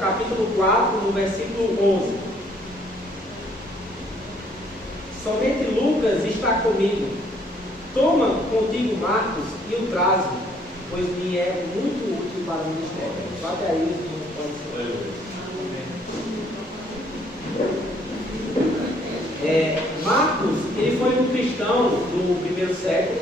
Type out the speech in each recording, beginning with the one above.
capítulo 4, no versículo 11. Somente Lucas está comigo. Toma contigo Marcos e o traze, pois me é muito útil para o ministério. Bate aí, os irmãos podem ser. Marcos, ele foi um cristão do primeiro século.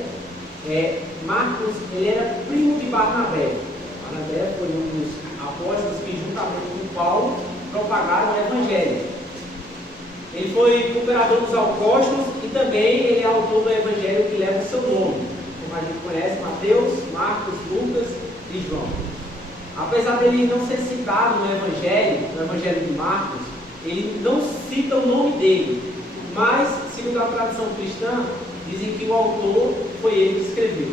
Marcos, ele era primo de Barnabé. Barnabé foi um dos apóstolos que, juntamente com Paulo, propagaram o evangelho. Ele foi cooperador dos apóstolos e também ele é autor do evangelho que leva o seu nome, como a gente conhece, Mateus, Marcos, Lucas e João. Apesar dele não ser citado no evangelho de Marcos, ele não cita o nome dele, mas, segundo a tradição cristã, dizem que o autor foi ele que escreveu.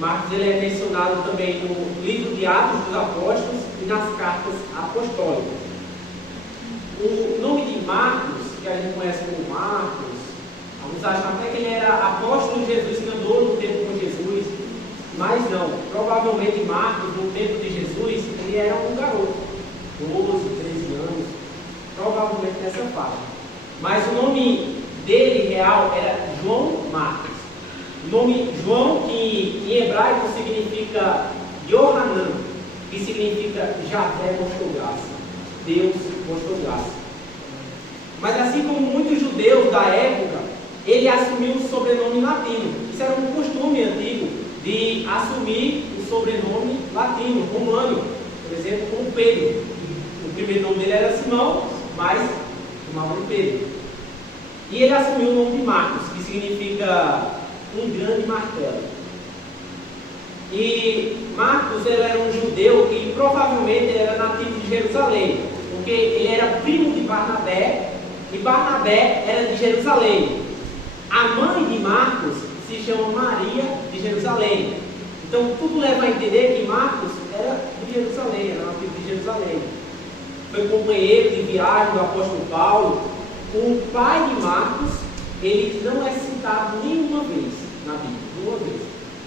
Marcos, ele é mencionado também no livro de Atos dos Apóstolos e nas cartas apostólicas. O nome de Marcos, que a gente conhece como Marcos, alguns acham até que ele era apóstolo de Jesus, que andou no tempo com Jesus, mas não. Provavelmente Marcos, no tempo de Jesus, ele era um garoto, 12, 13 anos, provavelmente nessa faixa. Mas o nome dele real era João Marcos. O nome João, que em hebraico significa Yohanan, que significa Javé mostrou graça. Deus mostrou graça. Mas assim como muitos judeus da época, ele assumiu o sobrenome latino. Isso era um costume antigo de assumir o sobrenome latino, romano. Por exemplo, como Pedro. O primeiro nome dele era Simão, mas chamava de Pedro. E ele assumiu o nome de Marcos, que significa um grande martelo. E Marcos, ele era um judeu que provavelmente ele era nativo de Jerusalém, porque ele era primo de Barnabé, e Barnabé era de Jerusalém. A mãe de Marcos se chama Maria de Jerusalém. Então tudo leva a entender que Marcos era de Jerusalém, era nativo de Jerusalém. Foi companheiro de viagem do apóstolo Paulo. O pai de Marcos, ele não é citado nenhuma vez na Bíblia, nenhuma vez.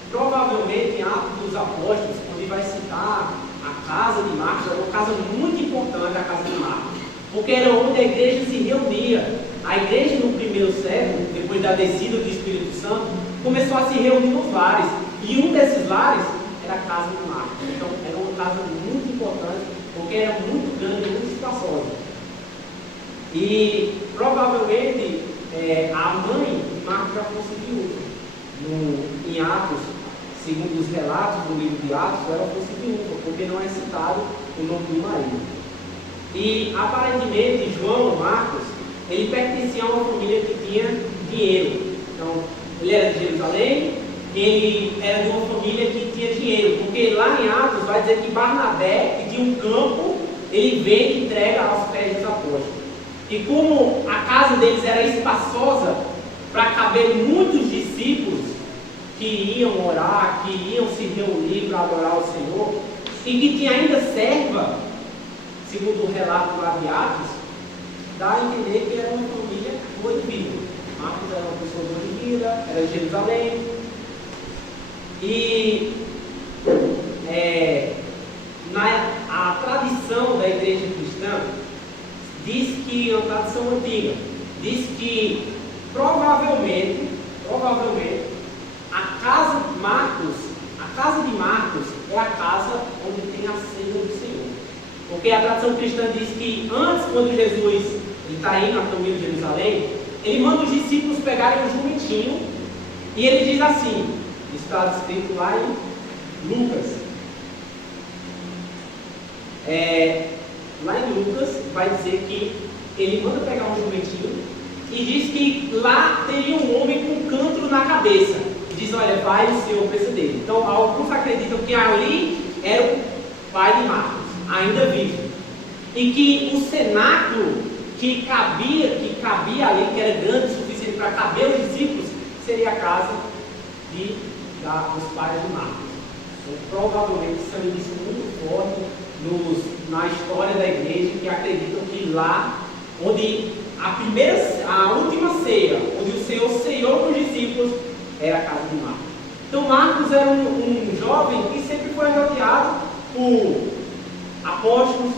Provavelmente em Atos dos Apóstolos, onde vai citar a casa de Marcos, era uma casa muito importante, a casa de Marcos, porque era onde a igreja se reunia. A igreja no primeiro século, depois da descida do Espírito Santo, começou a se reunir nos lares, e um desses lares era a casa de Marcos. Então era uma casa muito importante, porque era muito grande, muito espaçosa. E provavelmente a mãe de Marcos já fosse viúva. Em Atos, segundo os relatos do livro de Atos, ela fosse viúva, porque não é citado o nome de Maria. E aparentemente João Marcos, ele pertencia a uma família que tinha dinheiro. Então, ele era de Jerusalém, ele era de uma família que tinha dinheiro, porque lá em Atos vai dizer que Barnabé, que tinha um campo, ele vem e entrega aos pés dos apóstolos. E como a casa deles era espaçosa para caber muitos discípulos que iam orar, que iam se reunir para adorar o Senhor, e que tinha ainda serva, segundo o relato lá de Atos, dá a entender que era uma família boa de vida. Marcos era uma pessoa boa de vida, era de Jerusalém. E a tradição da igreja cristã diz que, é uma tradição antiga, diz que provavelmente, a casa de Marcos é a casa onde tem a ceia do Senhor. Porque a tradição cristã diz que antes, quando Jesus está indo a caminho de Jerusalém, ele manda os discípulos pegarem um jumentinho e ele diz assim, está escrito lá em Lucas. Lá em Lucas vai dizer que ele manda pegar um jumentinho e diz que lá teria um homem com um cântaro na cabeça. E diz, olha, vai o Senhor preceder. Então alguns acreditam que ali era o pai de Marcos, ainda vivo. E que o cenáculo que cabia ali, que era grande o suficiente para caber os discípulos, seria a casa dos pais de Marcos. Então, provavelmente isso é um indício muito forte na história da igreja, que acreditam que lá, onde a última ceia, onde o Senhor ceiou com os discípulos, era a casa de Marcos. Então Marcos era um jovem que sempre foi rodeado por apóstolos,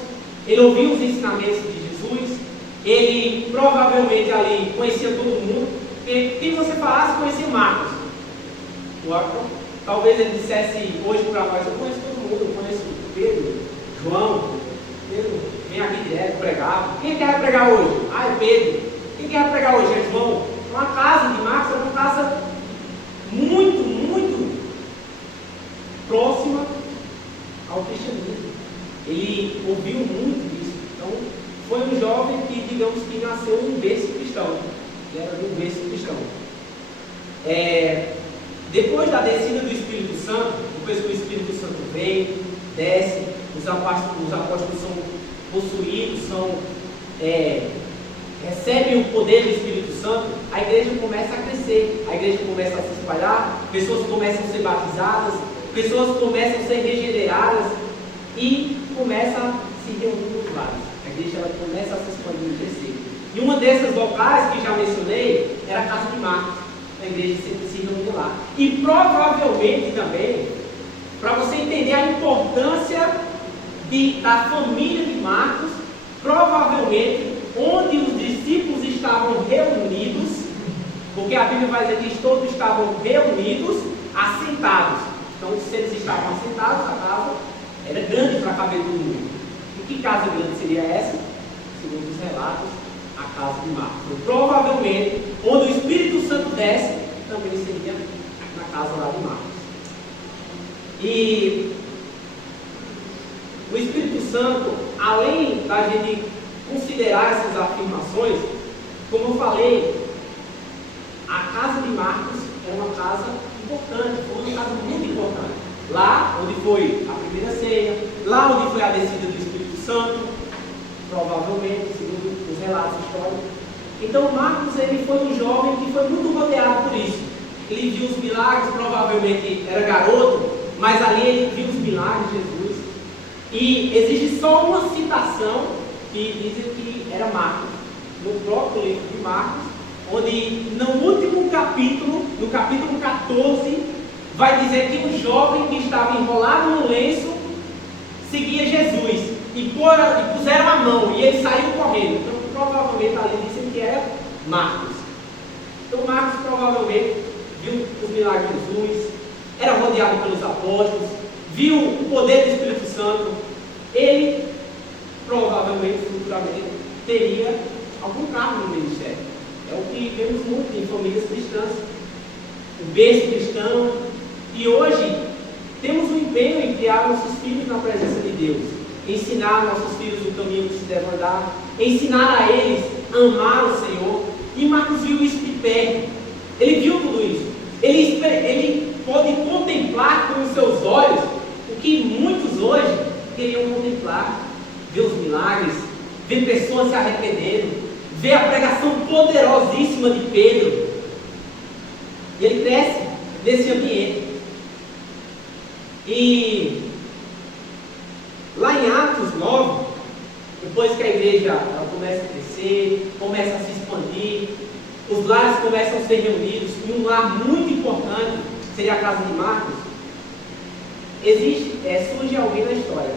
ele ouviu os ensinamentos de Jesus, ele provavelmente ali conhecia todo mundo. Quem você falasse conhecia Marcos. Talvez ele dissesse hoje para nós: eu conheço todo mundo, eu conheço Pedro, João. Pedro vem aqui direto pregar. Quem quer pregar hoje? Ah, é Pedro. Quem quer pregar hoje? É João. Então a casa de Marcos era uma casa muito, muito próxima ao cristianismo. Ele ouviu muito disso. Então foi um jovem que, digamos que nasceu em um berço cristão. Ele era de um berço cristão. Depois da descida do Espírito Santo, depois que o Espírito Santo vem, desce, os apóstolos são possuídos, recebem o poder do Espírito Santo, a igreja começa a crescer, a igreja começa a se espalhar, pessoas começam a ser batizadas, pessoas começam a ser regeneradas e começa a se reunir nos lares. A igreja ela começa a se expandir e crescer. E uma dessas locais que já mencionei era a casa de Marcos. A igreja sempre se reunia lá. E provavelmente também, para você entender a importância da família de Marcos, provavelmente onde os discípulos estavam reunidos, porque a Bíblia vai dizer que todos estavam reunidos, assentados. Então, se eles estavam assentados, a casa era grande para caber todo mundo. E que casa grande seria essa? Segundo os relatos, a casa de Marcos. Então, provavelmente, onde o Espírito Santo desce, também seria na casa lá de Marcos. E o Espírito Santo, além da gente considerar essas afirmações, como eu falei, a casa de Marcos era uma casa importante, foi uma casa muito importante. Lá onde foi a primeira ceia, lá onde foi a descida do Espírito Santo, provavelmente, segundo os relatos históricos. Então Marcos ele foi um jovem que foi muito rodeado por isso. Ele viu os milagres, provavelmente era garoto, mas ali ele viu os milagres de Jesus. E existe só uma citação que dizem que era Marcos, no próprio livro de Marcos, onde no último capítulo, no capítulo 14, vai dizer que um jovem que estava enrolado no lenço seguia Jesus e puseram a mão e ele saiu correndo. Então provavelmente ali dizem que era Marcos. Então Marcos provavelmente viu os milagres de Jesus, era rodeado pelos apóstolos, viu o poder do Espírito Santo. Ele provavelmente, futuramente, teria algum cargo no ministério. É o que vemos muito em famílias cristãs, o berço cristão. E hoje temos um empenho em criar nossos filhos na presença de Deus, ensinar nossos filhos o caminho que se deve andar, ensinar a eles a amar o Senhor. E Marcos viu isso de perto. Ele viu tudo isso. Ele pode contemplar com os seus olhos o que muitos hoje queriam contemplar. Ver os milagres, ver pessoas se arrependendo, ver a pregação poderosíssima de Pedro. E ele cresce nesse ambiente. E lá em Atos 9, depois que a igreja ela começa a crescer, começa a se expandir, os lares começam a ser reunidos, e um lar muito importante seria a casa de Marcos. Surge alguém na história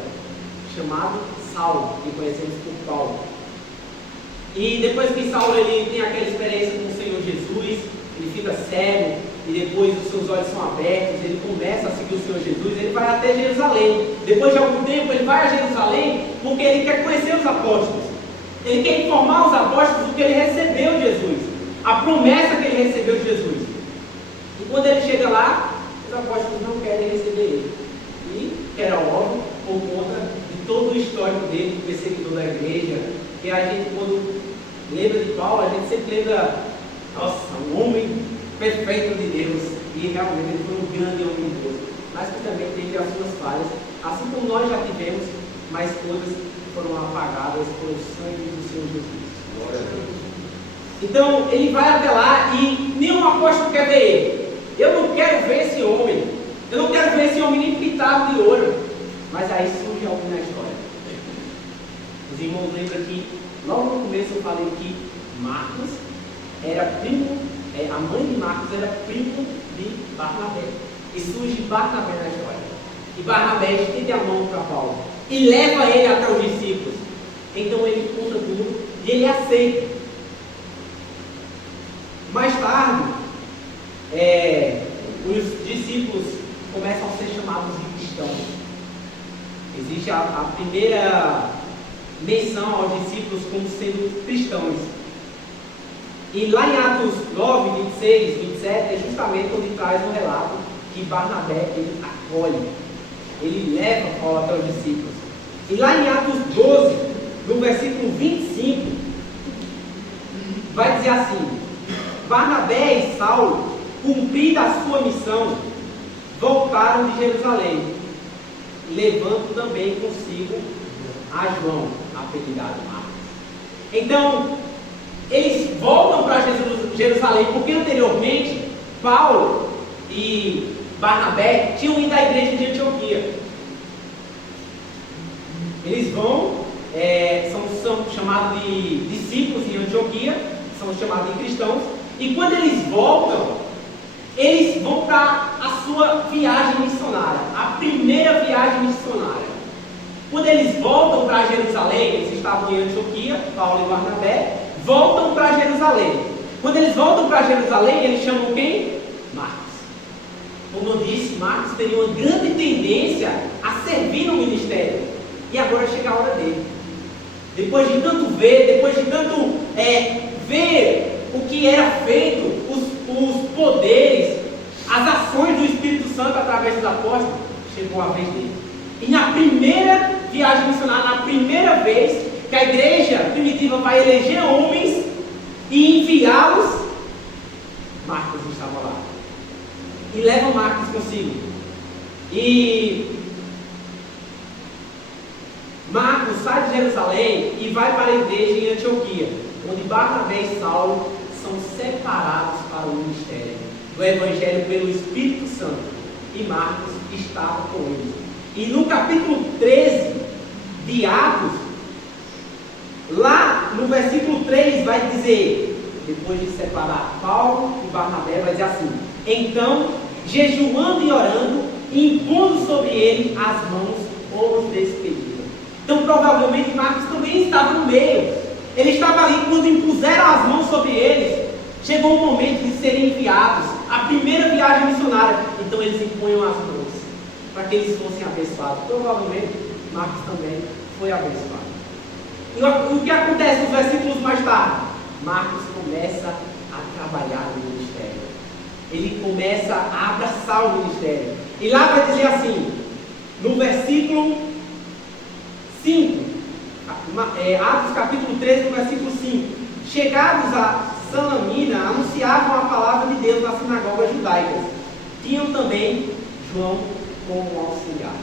chamado Saulo, que conhecemos por Paulo. E depois que Saulo ele tem aquela experiência com o Senhor Jesus, ele fica cego, e depois os seus olhos são abertos, ele começa a seguir o Senhor Jesus, ele vai até Jerusalém. Depois de algum tempo ele vai a Jerusalém, porque ele quer conhecer os apóstolos. Ele quer informar os apóstolos do que ele recebeu de Jesus, a promessa que ele recebeu de Jesus. E quando ele chega lá, os apóstolos não querem receber ele. E, que era óbvio, por conta de todo o histórico dele, perseguidor da igreja, que a gente, quando lembra de Paulo, a gente sempre lembra, nossa, um homem perfeito de Deus, e realmente ele foi um grande homem de Deus, mas que também teve as suas falhas, assim como nós já tivemos, mas todas foram apagadas pelo sangue do Senhor Jesus. Glória a Deus. Então ele vai até lá e nenhum apóstolo quer ver ele. Eu não quero ver esse homem, eu não quero ver esse homem nem pintado de ouro. Mas aí surge algo na história. Os irmãos lembram que logo no começo eu falei que Marcos era primo, a mãe de Marcos era primo de Barnabé. E surge Barnabé na história. E Barnabé estende a mão para Paulo e leva ele até os discípulos. Então ele conta tudo e ele aceita. Mais tarde, os discípulos começam a ser chamados de cristãos. Existe a primeira menção aos discípulos como sendo cristãos. E lá em Atos 9, 26, 27, é justamente onde traz um relato que Barnabé ele acolhe, ele leva Paulo até os discípulos. E lá em Atos 12, no versículo 25, vai dizer assim: Barnabé e Saulo, cumprida a sua missão, voltaram de Jerusalém, levando também consigo a João, apelidado Marcos. Então, eles voltam para Jerusalém, porque anteriormente Paulo e Barnabé tinham ido à igreja de Antioquia. Eles vão, são chamados de discípulos em Antioquia, são chamados de cristãos, e quando eles voltam, eles vão para a sua viagem missionária, a primeira viagem missionária. Quando eles voltam para Jerusalém, eles estavam em Antioquia, Paulo e Barnabé, voltam para Jerusalém. Quando eles voltam para Jerusalém, eles chamam quem? Marcos. Como eu disse, Marcos teria uma grande tendência a servir no ministério. E agora chega a hora dele. Depois de tanto ver, depois de tanto ver o que era feito, os poderes, as ações do Espírito Santo através dos apóstolos, chegou a vez dele. E na primeira viagem missionária, na primeira vez que a igreja primitiva vai eleger homens e enviá-los, Marcos estava lá. E leva Marcos consigo. E Marcos sai de Jerusalém e vai para a igreja em Antioquia, onde Barnabé e Saulo são separados para o ministério do Evangelho pelo Espírito Santo. E Marcos estava com eles. E no capítulo 13 de Atos, lá no versículo 3 vai dizer, depois de separar Paulo e Barnabé, vai dizer assim: então, jejuando e orando, impondo sobre ele as mãos, os despediram. Então provavelmente Marcos também estava no meio. Ele estava ali quando impuseram as mãos sobre eles. Chegou o momento de serem enviados, a primeira viagem missionária. Então eles impunham as mãos para que eles fossem abençoados. Provavelmente Marcos também foi abençoado. E o que acontece nos versículos mais tarde? Marcos começa a trabalhar no ministério. Ele começa a abraçar o ministério. E lá vai dizer assim, no versículo 5, Atos capítulo 13, no versículo 5: chegados a Salamina, anunciavam a palavra de Deus nas sinagogas judaicas. Tinham também João como auxiliar.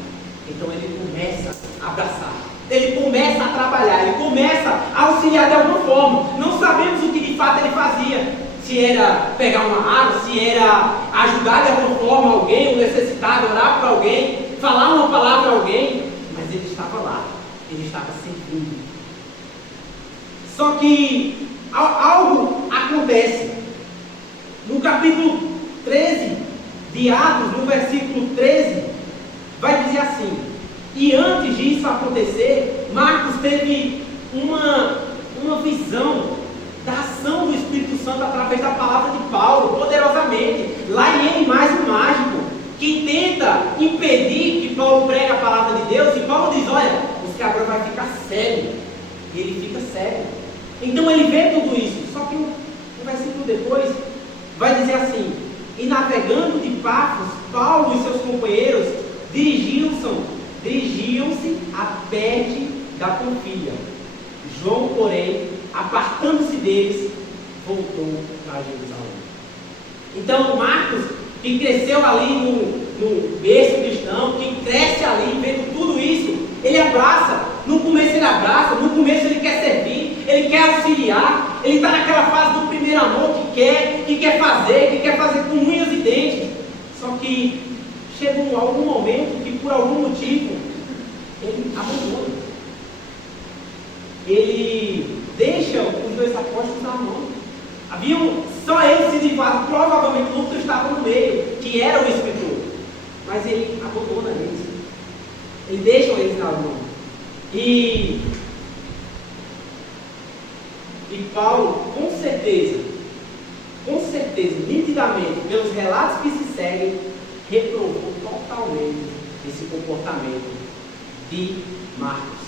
Então ele começa a abraçar, ele começa a trabalhar, ele começa a auxiliar de alguma forma. Não sabemos o que de fato ele fazia, se era pegar uma água, se era ajudar de alguma forma alguém, um necessitado, orar para alguém, falar uma palavra a alguém, mas ele estava lá, ele estava servindo. Só que algo acontece. No capítulo 13 de Atos, no versículo 13, vai dizer assim: e antes disso acontecer, Marcos teve uma visão da ação do Espírito Santo através da palavra de Paulo, poderosamente. Lá em Ele mais um mágico, que tenta impedir que Paulo pregue a palavra de Deus, e Paulo diz: olha, você agora vai ficar cego. E ele fica cego. Então ele vê tudo isso. Só que um versículo depois vai dizer assim: e navegando de Pafos, Paulo e seus companheiros dirigiam-se a Perge da Panfilha. João, porém, apartando-se deles, voltou para Jerusalém. Então Marcos, que cresceu ali no berço cristão, que cresce ali vendo tudo isso, ele abraça. No começo ele abraça, no começo ele quer servir, ele quer auxiliar, ele está naquela fase do primeiro amor que quer fazer com unhas e dentes. Só que chega algum momento que por algum motivo ele abandona. Ele deixa os dois apóstolos na mão. Só ele se dividiu, provavelmente o outro estava no meio, que era o escritor. Mas ele abandona eles. Ele deixa eles na mão. E Paulo, com certeza, nitidamente, pelos relatos que se seguem, reprovou totalmente esse comportamento de Marcos.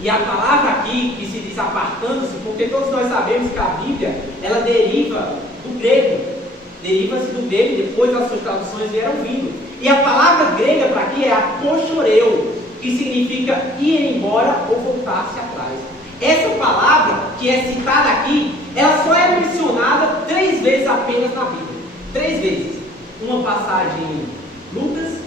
E a palavra aqui, que se diz apartando-se, porque todos nós sabemos que a Bíblia, ela deriva do grego. Deriva-se do grego e depois as suas traduções vieram vindo. E a palavra grega para aqui é apochoreu, que significa ir embora ou voltar-se atrás. Essa palavra que é citada aqui, ela só é mencionada 3 vezes apenas na Bíblia. 3 vezes. Uma passagem em Lucas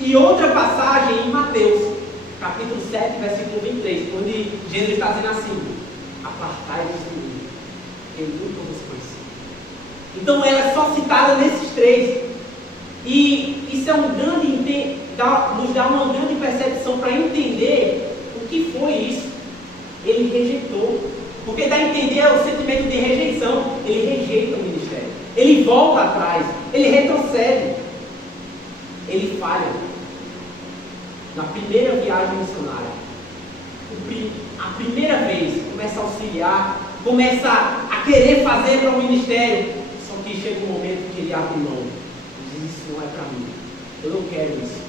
e outra passagem em Mateus, capítulo 7, versículo 23, onde Jesus está dizendo assim: apartai-vos de mim, eu nunca vos conheci. Então ela é só citada nesses 3. E isso é nos dá uma grande percepção para entender o que foi isso. Ele rejeitou. Porque dá a entender o sentimento de rejeição. Ele rejeita o ministério. Ele volta atrás. Ele retrocede. Ele falha. Na primeira viagem missionária, a primeira vez, começa a auxiliar, começa a querer fazer para o ministério. Só que chega um momento que ele abre mão. Ele diz: isso não é para mim. Eu não quero isso.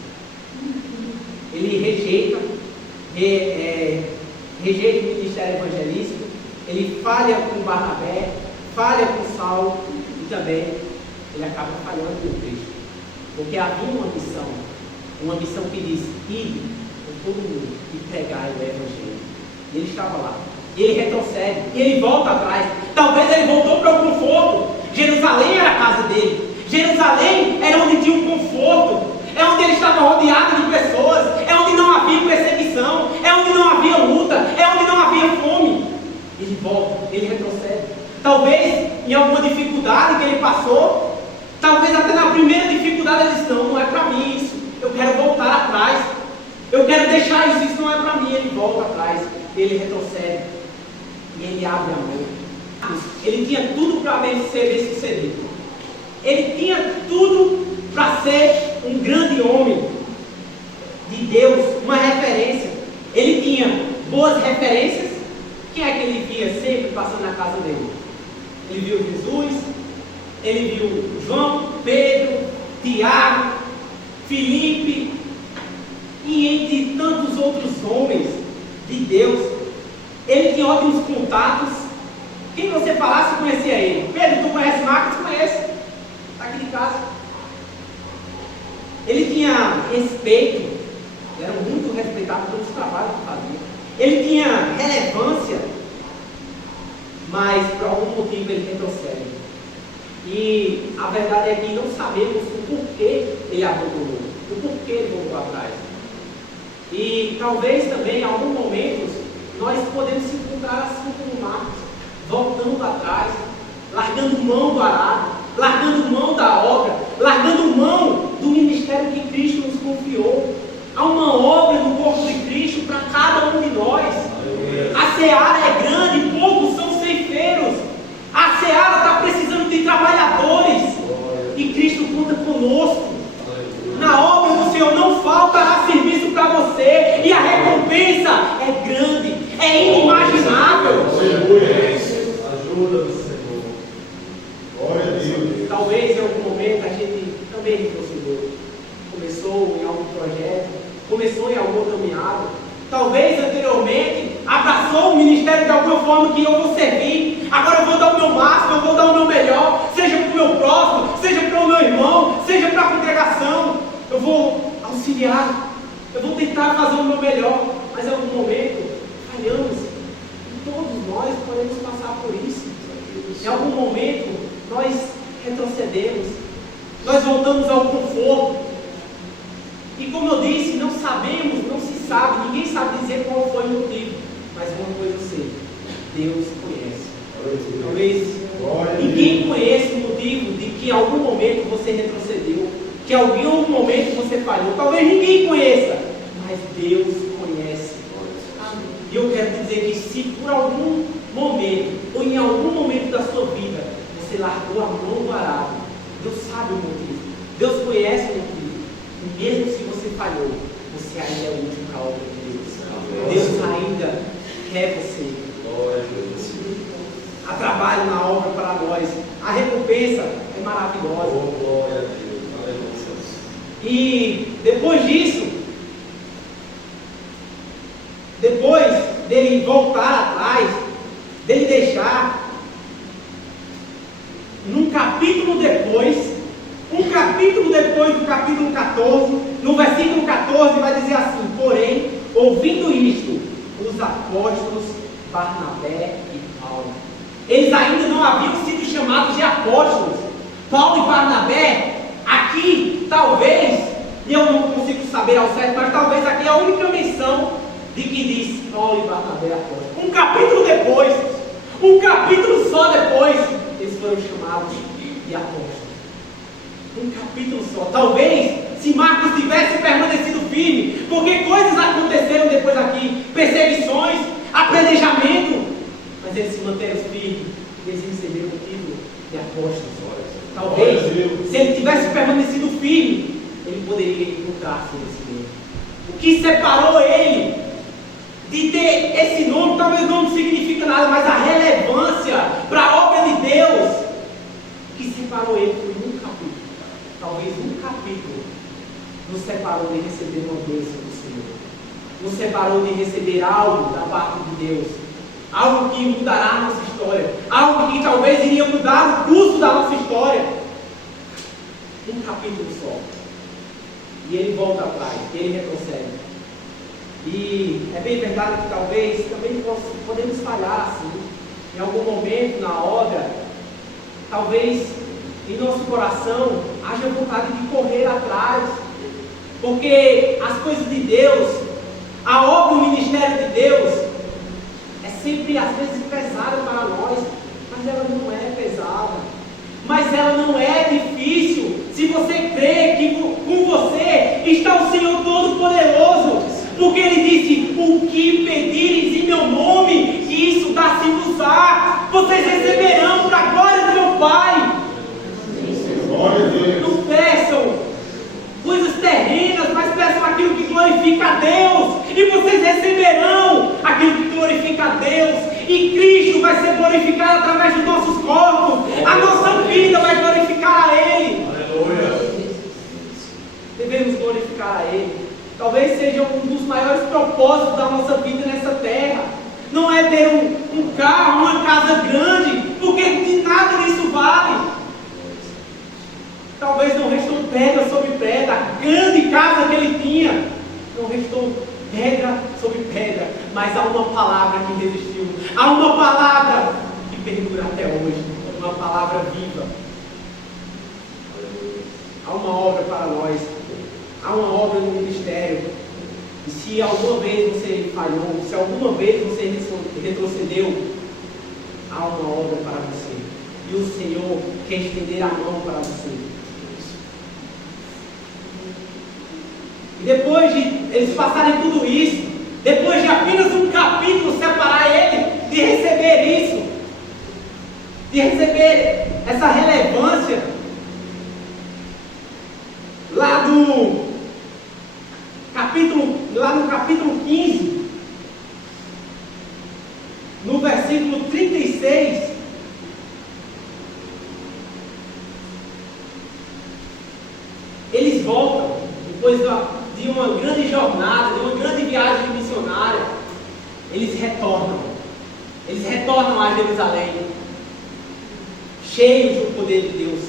Ele rejeita o ministério evangelístico. Ele falha com Barnabé, falha com Saulo e também ele acaba falhando com Cristo. Porque havia uma missão que diz: ide com todo mundo e pregai o evangelho. E ele estava lá. E ele retrocede, e ele volta atrás. Talvez ele voltou para o conforto. Jerusalém era a casa dele. Jerusalém era onde tinha um conforto. É onde ele estava rodeado de pessoas. É onde não havia perseguição. É onde não havia luta. É onde não havia fome. Ele volta, ele retrocede. Talvez em alguma dificuldade que ele passou. Talvez até na primeira dificuldade ele disse: não é para mim isso. Eu quero voltar atrás. Eu quero deixar isso não é para mim. Ele volta atrás. Ele retrocede. E ele abre a mão. Ele tinha tudo para ser bem sucedido. Ele tinha tudo para ser um grande homem de Deus, uma referência. Ele tinha boas referências. Quem é que ele via sempre passando na casa dele? Ele viu Jesus, ele viu João, Pedro, Tiago, Filipe e entre tantos outros homens de Deus. Ele tinha ótimos contatos. Quem você falasse conhecia ele. Pedro, tu conhece Marcos? Conhece. Está aqui de casa. Ele tinha respeito. Ele era muito respeitado pelos trabalhos que fazia. Ele tinha relevância. Mas por algum motivo ele retrocede. E a verdade é que não sabemos o porquê ele abandonou. O porquê ele voltou atrás. E talvez também em alguns momentos nós podemos se encontrar assim como Marcos, voltando atrás, largando mão do arado, largando mão da obra, largando mão do ministério que Cristo nos confiou. Há uma obra no corpo de Cristo para cada um de nós. A seara é grande, poucos são ceifeiros. A seara está precisando de trabalhadores e Cristo conta conosco. Na obra do Senhor não faltará serviço para você, e a recompensa é grande, é inimaginável. Ajuda do Senhor. Glória a Deus. Talvez em algum momento a gente também retrocedeu. Começou em algum projeto, começou em alguma caminhada. Talvez anteriormente abraçou o ministério de alguma forma que eu vou servir. Agora eu vou dar o meu máximo, eu vou dar o meu melhor, seja para o meu próximo, seja para o meu irmão, seja para a congregação. Eu vou auxiliar, eu vou tentar fazer o meu melhor, mas em algum momento falhamos. E todos nós podemos passar por isso. Em algum momento nós retrocedemos, nós voltamos ao conforto. E como eu disse, não sabemos, não se sabe, ninguém sabe dizer qual foi o motivo. Mas uma coisa eu sei: Deus conhece. Talvez ninguém conheça o motivo de que em algum momento você retrocedeu, que em algum momento você falhou. Talvez ninguém conheça, mas Deus conhece. E eu quero dizer que se por algum momento, ou em algum momento da sua vida, você largou a mão do arado, Deus sabe o motivo. Deus conhece o motivo. E mesmo se você falhou, você ainda é útil para a obra de Deus. Deus ainda quer você. trabalho na obra para nós. A recompensa é maravilhosa. Oh, glória a Deus. Aleluia. E depois disso, depois dele voltar atrás, dele deixar, um capítulo depois do capítulo 14, no versículo 14 vai dizer assim: porém, ouvindo isto, os apóstolos Barnabé e Paulo, eles ainda não haviam sido chamados de apóstolos. Paulo e Barnabé, aqui talvez, e eu não consigo saber ao certo, mas talvez aqui é a única menção de que diz Paulo e Barnabé apóstolos. Um capítulo depois, um capítulo só depois, eles foram chamados de apóstolos. Um capítulo só. Talvez se Marcos tivesse permanecido firme, porque coisas aconteceram depois aqui, perseguições, apedrejamento, mas eles se manteram firmes e eles receberam o título de apóstolos. Talvez, se ele tivesse permanecido firme, ele poderia encontrar-se nesse meio. O que separou ele de ter esse nome, talvez não significa nada, mas a relevância para a obra de Deus, o que separou ele foi um capítulo. Talvez um capítulo nos separou de receber uma bênção do Senhor, nos separou de receber algo da parte de Deus, algo que mudará a nossa história, algo que talvez iria mudar o curso da nossa história. Um capítulo só, e ele volta atrás, e ele retrocede. E é bem verdade que talvez também podemos falhar assim, em algum momento na obra, talvez em nosso coração haja vontade de correr atrás, porque as coisas de Deus, a obra, o ministério de Deus, é sempre às vezes pesada para nós, mas ela não é pesada, mas ela não é difícil, se você crê que com você está o Senhor Todo-Poderoso, porque Ele disse: o que pedires em meu nome, isso dá-se-vos-á, vocês receberão para a glória do meu Pai. Não peçam coisas terrenas, mas peçam aquilo que glorifica a Deus, e vocês receberão aquilo que glorifica a Deus, e Cristo vai ser glorificado através dos nossos corpos, a nossa vida vai glorificar a Ele. Aleluia. Devemos glorificar a Ele. Talvez seja um dos maiores propósitos da nossa vida nessa terra. Não é ter um carro, uma casa grande, porque de nada isso vale. Talvez não restou pedra sobre pedra. A grande casa que ele tinha, não restou pedra sobre pedra. Mas há uma palavra que resistiu. Há uma palavra que perdura até hoje. Uma palavra viva. Há uma obra para nós. Há uma obra no ministério. E se alguma vez você falhou, se alguma vez você retrocedeu, há uma obra para você. E o Senhor quer estender a mão para você. E depois de eles passarem tudo isso, depois de apenas um capítulo separar ele de receber isso, de receber essa relevância, lá no capítulo 15, no versículo 36, eles voltam, depois de uma grande jornada, de uma grande viagem missionária, eles retornam a Jerusalém, cheios do poder de Deus,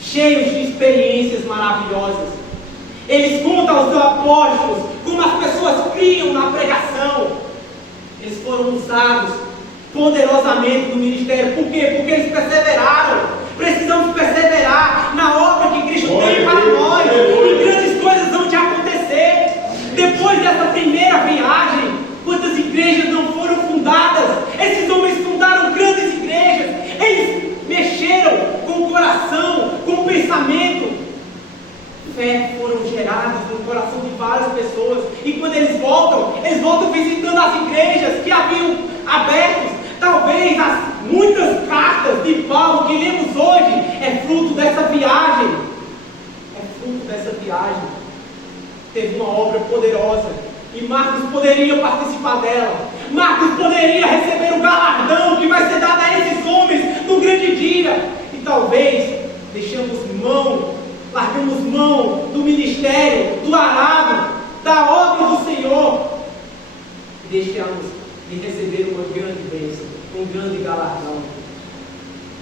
cheios de experiências maravilhosas. Eles contam aos seus apóstolos como as pessoas criam na pregação. Eles foram usados poderosamente no ministério. Por quê? Porque eles perseveraram. Precisamos perseverar na obra que Cristo tem para nós, e grandes coisas vão te acontecer. Depois dessa primeira viagem, quantas igrejas não foram fundadas? Esses homens fundaram grandes igrejas. Eles mexeram com o coração, com o pensamento. Fé foram geradas no coração de várias pessoas, e quando eles voltam visitando as igrejas que haviam abertas. Talvez as muitas cartas de Paulo que lemos hoje é fruto dessa viagem. Teve uma obra poderosa, e Marcos poderia participar dela. Marcos poderia receber o galardão que vai ser dado a esses homens um grande dia. E talvez largamos mão do ministério, do arado, da obra do Senhor, e deixamos de receber uma grande bênção, um grande galardão.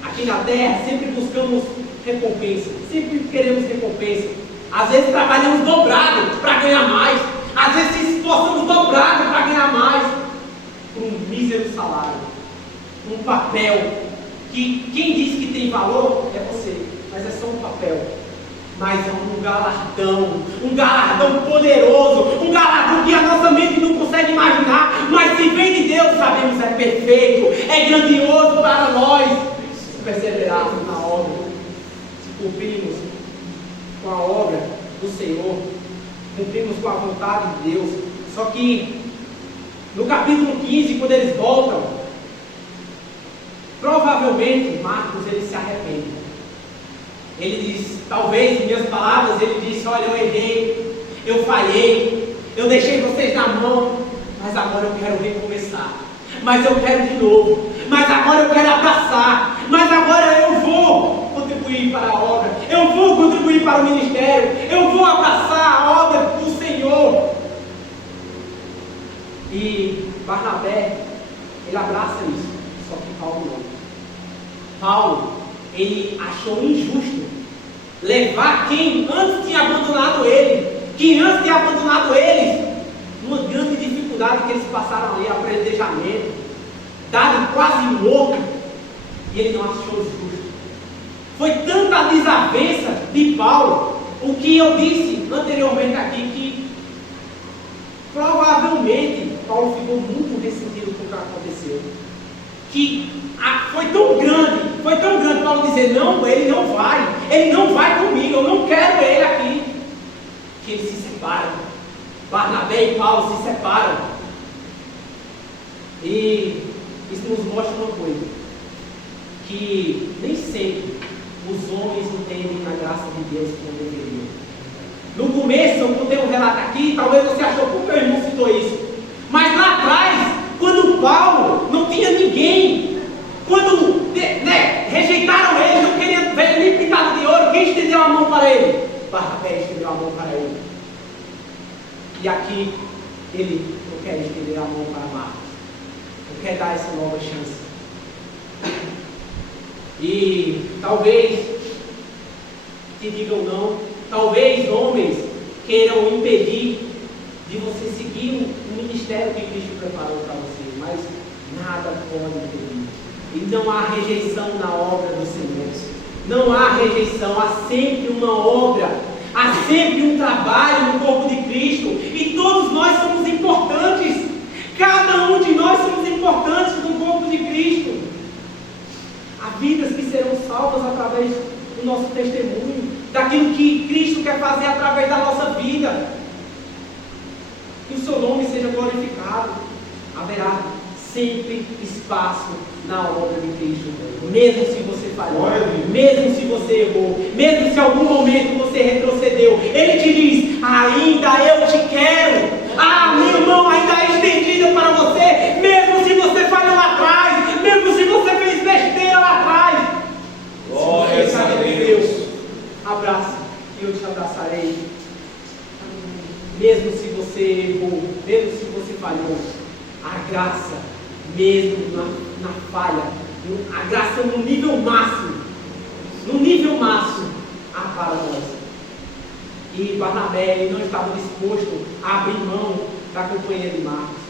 Aqui na terra sempre buscamos recompensa, sempre queremos recompensa. Às vezes trabalhamos dobrado para ganhar mais, às vezes se esforçamos dobrado para ganhar mais, por um mísero salário, um papel que quem diz que tem valor é você, mas é só um papel. Mas é um galardão poderoso, um galardão que a nossa mente não consegue imaginar, mas se vem de Deus, sabemos, é perfeito, é grandioso para nós, se perseverarmos na obra, se cumprirmos com a obra do Senhor, cumprimos com a vontade de Deus. Só que no capítulo 15, quando eles voltam, provavelmente Marcos ele se arrepende. Ele diz, talvez em minhas palavras, ele disse: olha, eu errei, eu falhei, eu deixei vocês na mão, mas agora eu quero recomeçar, mas eu quero de novo, mas agora eu quero abraçar, mas agora eu vou contribuir para a obra, eu vou contribuir para o ministério, eu vou abraçar a obra do Senhor. E Barnabé, ele abraça isso, só que Paulo não. Paulo, ele achou injusto levar quem antes tinha abandonado ele, que antes tinha abandonado eles, numa grande dificuldade que eles passaram ali, apredejamento, dado quase morto, e ele não achou justo. Foi tanta desavença de Paulo, o que eu disse anteriormente aqui, que provavelmente Paulo ficou muito ressentido com o que aconteceu, que foi tão grande Paulo dizer: não, ele não vai comigo, eu não quero ele aqui, que eles se separam. Barnabé e Paulo se separam, e isso nos mostra uma coisa, que nem sempre os homens entendem a graça de Deus como deveriam. No começo, eu contei um relato aqui, talvez você achou, por que o irmão citou isso? Mas lá atrás, quando Paulo não tinha ninguém, quando rejeitaram ele, não queriam ver nem pintado de ouro, quem estendeu a mão para ele? Barnabé estendeu a mão para ele. E aqui, ele não quer estender a mão para Marcos, não quer dar essa nova chance. E talvez te digam não, talvez homens queiram impedir de você seguir o ministério que Cristo preparou para você, mas nada pode impedir. E não há rejeição na obra do Senhor, não há rejeição, há sempre uma obra, há sempre um trabalho no corpo de Cristo, e todos nós somos importantes, cada um de nós somos importantes no corpo de Cristo. Há vidas que serão salvas através do nosso testemunho, daquilo que Cristo quer fazer através da nossa vida. Que o seu nome seja glorificado. Haverá sempre espaço na obra de Cristo, mesmo se você falhou, mesmo se você errou, mesmo se em algum momento você retrocedeu. Ele te diz: ainda eu te quero. Minha mão ainda é estendida para você, mesmo se você falhou lá atrás, mesmo se você fez besteira lá atrás. Se você sabe de Deus, abraça, eu te abraçarei. Mesmo se você errou, mesmo se você falhou, a graça, mesmo na falha, a graça no nível máximo, há para nós. E Barnabé, ele não estava disposto a abrir mão da companhia de Marcos,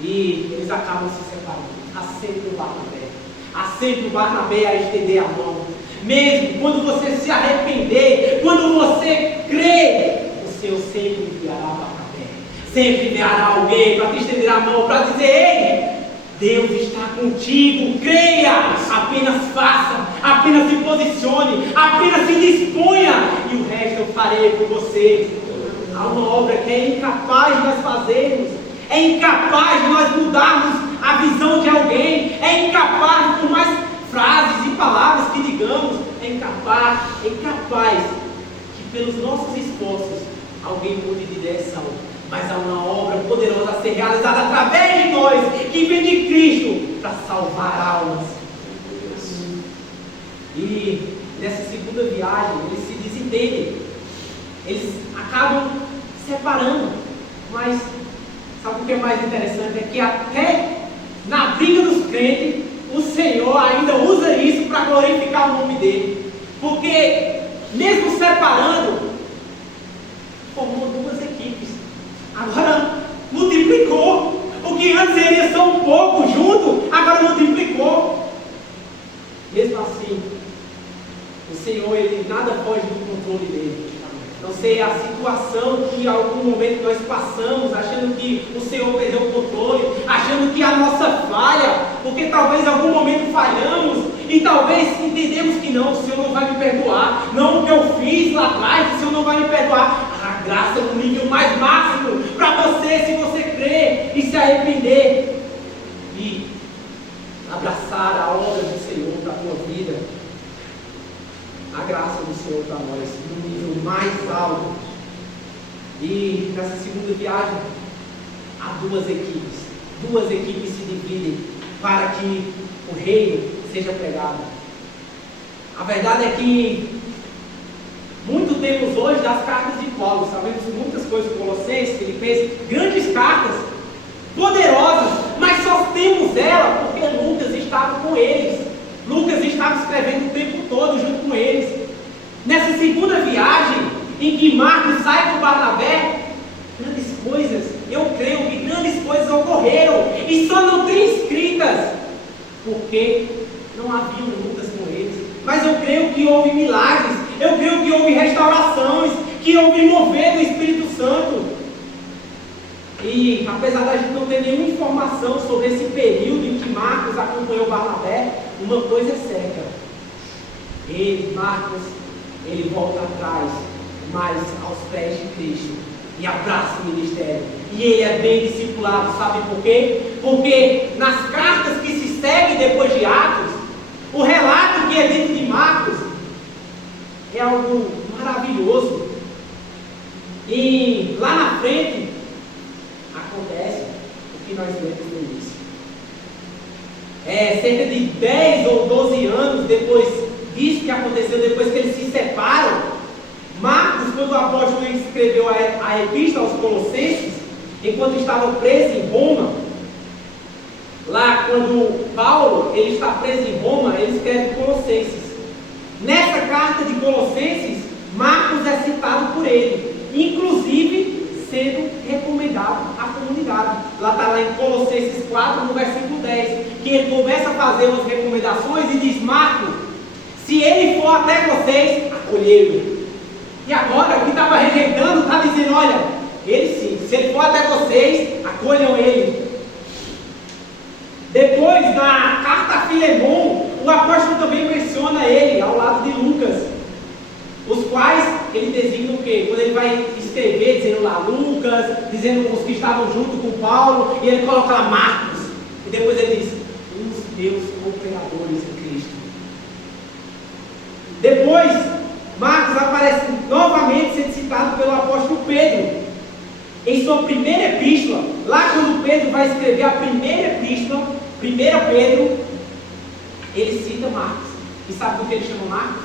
e eles acabam se separando. Há sempre o Barnabé a estender a mão, mesmo quando você se arrepender, quando você crer, o Senhor sempre enviará Barnabé, sempre enviará alguém para te estender a mão, para dizer: ei, Deus está contigo, creia, apenas faça, apenas se posicione, apenas se disponha, e o resto eu farei por você. Há uma obra que é incapaz de nós fazermos, é incapaz de nós mudarmos a visão de alguém, é incapaz, por mais frases e palavras que digamos, é incapaz que pelos nossos esforços alguém mude de direção. Mas há uma obra poderosa a ser realizada através de nós, que vem de Cristo, para salvar almas. E nessa segunda viagem, eles se desentendem. Eles acabam separando. Mas sabe o que é mais interessante? É que até na briga dos crentes, o Senhor ainda usa isso para glorificar o nome dele. Porque mesmo separando, formou duas equipes. Agora multiplicou. O que antes seria só um pouco junto, agora multiplicou. Mesmo assim, o Senhor, ele nada foge do controle dele. Não sei a situação que em algum momento nós passamos, achando que o Senhor perdeu o controle, achando que a nossa falha, porque talvez em algum momento falhamos, e talvez entendemos que não, o Senhor não vai me perdoar, não o que eu fiz lá atrás, o Senhor não vai me perdoar. A graça no nível mais máximo para você, se você crer e se arrepender e abraçar a obra do Senhor para a tua vida. A graça do Senhor para nós no nível mais alto. E nessa segunda viagem há duas equipes se dividem para que o reino seja pregado. A verdade é que muito temos hoje das cartas de Paulo, sabemos muitas coisas de Colossenses, Filipenses, grandes cartas, poderosas, mas só temos ela porque Lucas estava com eles. Lucas estava escrevendo o tempo todo junto com eles. Nessa segunda viagem, em que Marcos sai com Barnabé, grandes coisas, eu creio que grandes coisas ocorreram, e só não tem escritas, porque não havia Lucas com eles. Mas eu creio que houve milagres, eu creio que houve restaurações, que houve mover do Espírito Santo. E apesar da gente não ter nenhuma informação sobre esse período em que Marcos acompanhou Barnabé, uma coisa é certa: Marcos, ele volta atrás, mas aos pés de Cristo, e abraça o ministério. E ele é bem discipulado, sabe por quê? Porque nas cartas que se seguem depois de Atos, o relato que é dentro de Marcos é algo maravilhoso. E lá na frente acontece o que nós vemos no início. Cerca de 10 ou 12 anos depois disso que aconteceu, depois que eles se separam, Marcos, quando o apóstolo escreveu a epístola aos Colossenses, enquanto estava preso em Roma, lá quando Paulo ele está preso em Roma, ele escreve Colossenses. Nessa carta de Colossenses, Marcos é citado por ele, inclusive sendo recomendado à comunidade. Lá está lá em Colossenses 4, no versículo 10, que ele começa a fazer umas recomendações e diz: Marcos, se ele for até vocês, acolhei-o. E agora o que estava rejeitando está dizendo: olha, ele sim, se ele for até vocês, acolham ele. Depois, na carta a Filemon, o apóstolo também menciona ele ao lado de Lucas, os quais ele designa o quê? Quando ele vai escrever, dizendo lá Lucas, dizendo os que estavam junto com Paulo, e ele coloca lá Marcos, e depois ele diz: os meus cooperadores em Cristo. Depois, Marcos aparece novamente sendo citado pelo apóstolo Pedro, em sua primeira epístola. Lá quando Pedro vai escrever a primeira epístola, 1 Pedro, ele cita Marcos. E sabe por que ele chama Marcos?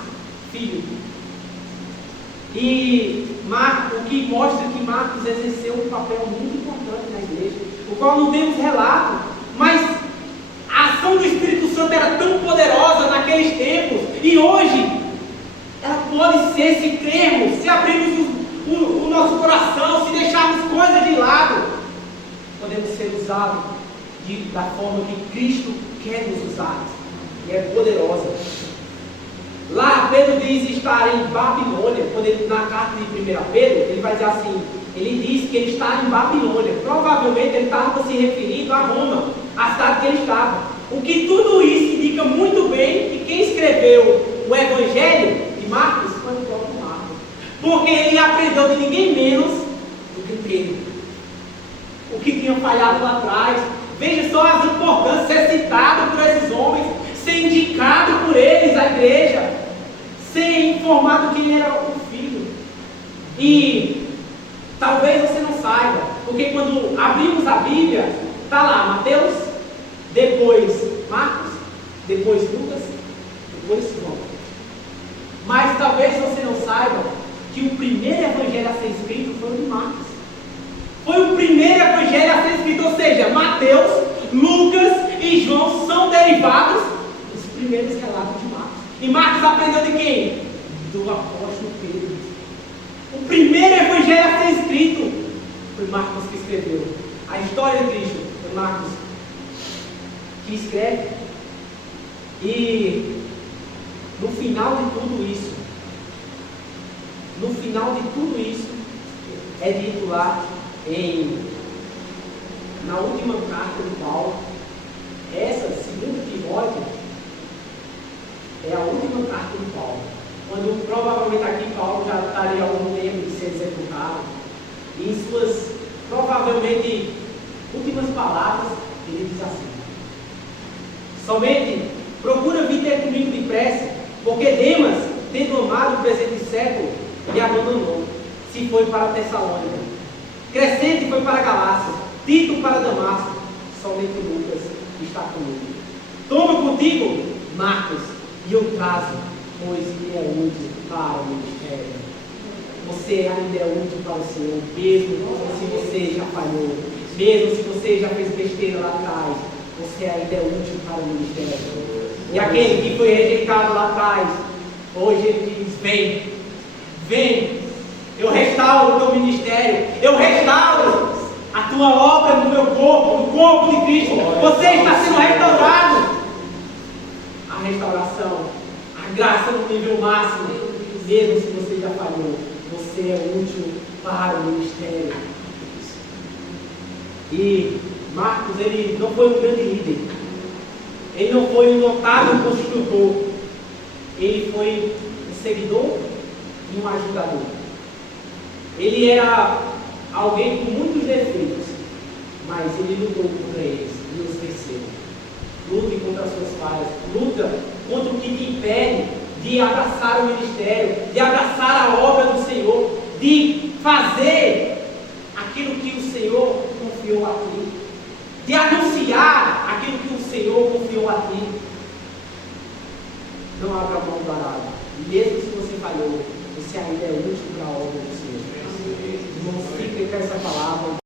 Filho. E o que mostra que Marcos exerceu um papel muito importante na igreja, o qual não temos relato, mas a ação do Espírito Santo era tão poderosa naqueles tempos, e hoje ela pode ser, se crermos, se abrirmos o nosso coração, se deixarmos coisas de lado, podemos ser usados da forma que Cristo quer nos usar, e é poderosa. Lá Pedro diz estar em Babilônia. Quando ele, na carta de 1 Pedro, ele vai dizer assim, ele diz que ele está em Babilônia. Provavelmente ele estava se referindo a Roma, a cidade que ele estava. O que tudo isso indica muito bem que quem escreveu o Evangelho de Marcos foi o próprio Marcos, porque ele aprendeu de ninguém menos do que Pedro, o que tinha falhado lá atrás. Veja só as importâncias, ser citado por esses homens, ser indicado por eles à igreja, ser informado que ele era o filho. E talvez você não saiba, porque quando abrimos a Bíblia, está lá Mateus, depois Marcos, depois Lucas, depois João. Mas talvez você não saiba que o primeiro evangelho a ser escrito foi o de Marcos. Foi o primeiro evangelho a ser escrito, ou seja, Mateus, Lucas e João são derivados dos primeiros relatos de Marcos. E Marcos aprendeu de quem? Do apóstolo Pedro. O primeiro evangelho a ser escrito foi Marcos que escreveu. A história de Cristo foi Marcos que escreve. E no final de tudo isso, é dito lá na última carta de Paulo, essa, segundo Timóteo, é a última carta de Paulo, quando provavelmente aqui Paulo já estaria algum tempo de ser executado, e em suas provavelmente últimas palavras, ele diz assim: somente procura vir ter comigo depressa, porque Demas, tendo amado o presente século, me abandonou, se foi para Tessalônica. Crescente foi para Galácia, Tito para Damasco, somente Lucas está comigo. Toma contigo Marcos e eu trazo, pois ele é útil para o ministério. Você ainda é útil para o Senhor, mesmo se você já falhou, mesmo se você já fez besteira lá atrás, você ainda é útil para o ministério. E aquele que foi rejeitado lá atrás, hoje ele diz: vem, eu restauro o teu ministério, eu restauro a tua obra no meu corpo, no corpo de Cristo. Você está sendo restaurado. A restauração, a graça no nível máximo, mesmo se você já falhou, você é útil para o ministério. E Marcos, ele não foi um grande líder, ele não foi um notável construtor, ele foi um seguidor e um ajudador. Ele era alguém com muitos defeitos, mas ele lutou contra eles e os venceu. Lute contra as suas falhas, luta contra o que te impede de abraçar o ministério, de abraçar a obra do Senhor, de fazer aquilo que o Senhor confiou a ti, de anunciar aquilo que o Senhor confiou a ti. Não abra mão do arado. Mesmo se você falhou, você ainda é útil para a obra do Senhor. Irmãos, fica com essa palavra.